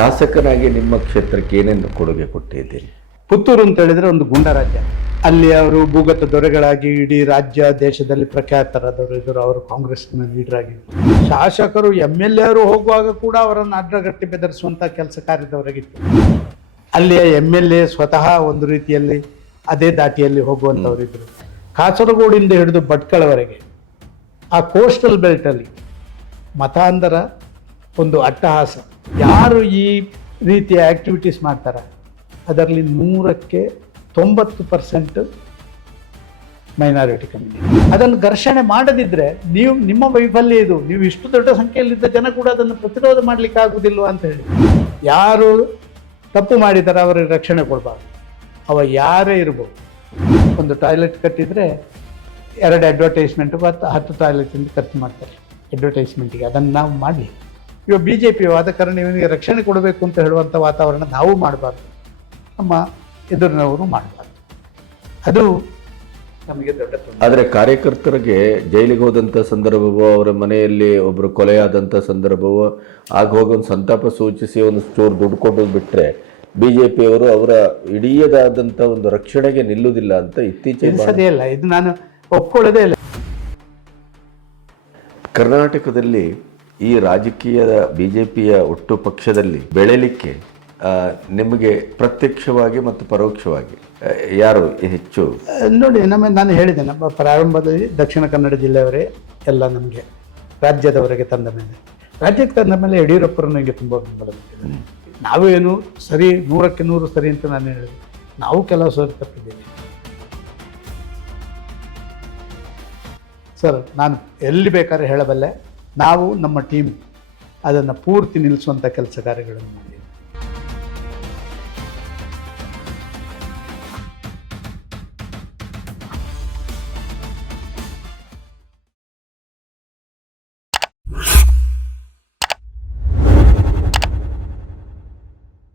ಶಾಸಕನಾಗಿ ನಿಮ್ಮ ಕ್ಷೇತ್ರಕ್ಕೆ ಏನೇನು ಕೊಡುಗೆ ಕೊಟ್ಟಿದ್ದೀರಿ? ಪುತ್ತೂರು ಅಂತ ಹೇಳಿದ್ರೆ ಒಂದು ಗುಂಡ ರಾಜ್ಯ. ಅಲ್ಲಿ ಅವರು ಭೂಗತ ದೊರೆಗಳಾಗಿ ಇಡೀ ರಾಜ್ಯ ದೇಶದಲ್ಲಿ ಪ್ರಖ್ಯಾತರಾದವರು ಇದ್ದರು. ಅವರು ಕಾಂಗ್ರೆಸ್ನ ಲೀಡರ್ ಆಗಿದ್ದರು. ಶಾಸಕರು MLA ಅವರು ಹೋಗುವಾಗ ಕೂಡ ಅವರನ್ನು ಅಡ್ಡಗಟ್ಟಿ ಬೆದರಿಸುವಂಥ ಕೆಲಸ ಕಾರ್ಯದವರಾಗಿತ್ತು. ಅಲ್ಲಿಯ MLA ಸ್ವತಃ ಒಂದು ರೀತಿಯಲ್ಲಿ ಅದೇ ದಾಟಿಯಲ್ಲಿ ಹೋಗುವಂಥವರಿದ್ದರು. ಕಾಸರಗೋಡಿಂದ ಹಿಡಿದು ಭಟ್ಕಳವರೆಗೆ ಆ ಕೋಸ್ಟಲ್ ಬೆಲ್ಟಲ್ಲಿ ಮತಾಂಧರ ಒಂದು ಅಟ್ಟಹಾಸ. ಯಾರು ಈ ರೀತಿಯ ಆ್ಯಕ್ಟಿವಿಟೀಸ್ ಮಾಡ್ತಾರೆ ಅದರಲ್ಲಿ 100ಕ್ಕೆ 90% ಮೈನಾರಿಟಿ ಕಮ್ಯುನಿಟಿ. ಅದನ್ನು ಘರ್ಷಣೆ ಮಾಡದಿದ್ದರೆ ನಿಮ್ಮ ವೈಫಲ್ಯ ಇದು. ನೀವು ಇಷ್ಟು ದೊಡ್ಡ ಸಂಖ್ಯೆಯಲ್ಲಿದ್ದ ಜನ ಕೂಡ ಅದನ್ನು ಪ್ರತಿರೋಧ ಮಾಡಲಿಕ್ಕೆ ಆಗುವುದಿಲ್ಲ ಅಂತ ಹೇಳಿ. ಯಾರು ತಪ್ಪು ಮಾಡಿದ್ದಾರೆ ಅವರಿಗೆ ರಕ್ಷಣೆ ಕೊಡಬಾರ್ದು. ಅವ ಯಾರೇ ಇರ್ಬೋದು. ಒಂದು ಟಾಯ್ಲೆಟ್ ಕಟ್ಟಿದರೆ 2 ಅಡ್ವರ್ಟೈಸ್ಮೆಂಟು ಮತ್ತು 10 ಟಾಯ್ಲೆಟಿಂದ ಖರ್ಚು ಮಾಡ್ತಾರೆ ಅಡ್ವರ್ಟೈಸ್ಮೆಂಟಿಗೆ. ಅದನ್ನು ನಾವು ಮಾಡಲಿ. ಇವಾಗ BJP ಆದ ಕಾರಣ ಇವನಿಗೆ ರಕ್ಷಣೆ ಕೊಡಬೇಕು ಅಂತ ಹೇಳುವಂಥ ವಾತಾವರಣ ನಾವು ಮಾಡಬಾರ್ದು, ನಮ್ಮ ಎದುರಿನವರು ಮಾಡಬಾರ್ದು. ಅದು ನಮಗೆ ದೊಡ್ಡ ತೊಂದರೆ. ಆದರೆ ಕಾರ್ಯಕರ್ತರಿಗೆ ಜೈಲಿಗೆ ಹೋದಂಥ ಸಂದರ್ಭವೋ ಅವರ ಮನೆಯಲ್ಲಿ ಒಬ್ಬರು ಕೊಲೆಯಾದಂಥ ಸಂದರ್ಭವೋ ಆಗ ಹೋಗಿ ಒಂದು ಸಂತಾಪ ಸೂಚಿಸಿ ಒಂದು ಚೂರು ದುಡ್ಡು ಕೊಡೋದು ಬಿಟ್ಟರೆ BJP ಅವರು ಅವರ ಇಡೀದಾದಂಥ ಒಂದು ರಕ್ಷಣೆಗೆ ನಿಲ್ಲುವುದಿಲ್ಲ ಅಂತ ಇತ್ತೀಚೆಗೆ ಇಲ್ಲ. ಇದು ನಾನು ಒಪ್ಕೊಳ್ಳೋದೇ ಇಲ್ಲ. ಕರ್ನಾಟಕದಲ್ಲಿ ಈ ರಾಜಕೀಯದ BJPಯ ಒಟ್ಟು ಪಕ್ಷದಲ್ಲಿ ಬೆಳೆಯಲಿಕ್ಕೆ ನಿಮಗೆ ಪ್ರತ್ಯಕ್ಷವಾಗಿ ಮತ್ತು ಪರೋಕ್ಷವಾಗಿ ಯಾರು ಹೆಚ್ಚು? ನೋಡಿ, ನಾನು ಹೇಳಿದೆ, ನಮ್ಮ ಪ್ರಾರಂಭದಲ್ಲಿ ದಕ್ಷಿಣ ಕನ್ನಡ ಜಿಲ್ಲೆಯವರೇ ಎಲ್ಲ ನಮಗೆ ರಾಜ್ಯದವರೆಗೆ ತಂದ ಮೇಲೆ, ರಾಜ್ಯಕ್ಕೆ ತಂದ ಮೇಲೆ ಯಡಿಯೂರಪ್ಪರು ನನಗೆ ತುಂಬ ಬೆಂಬಲ ಕೊಟ್ಟಿದ್ದಾರೆ. ನಾವೇನು ಸರಿ 100ಕ್ಕೆ 100 ಸರಿ ಅಂತ ನಾನು ಹೇಳಿದೆ. ನಾವು ಕೆಲವು ಸರಿ ತಪ್ಪಿದ್ದೇವೆ ಸರ್. ನಾನು ಎಲ್ಲಿ ಬೇಕಾದ್ರೆ ಹೇಳಬಲ್ಲೆ, ನಾವು ನಮ್ಮ ಟೀಮ್ ಅದನ್ನು ಪೂರ್ತಿ ನಿಲ್ಲಿಸುವಂಥ ಕೆಲಸ ಕಾರ್ಯಗಳನ್ನು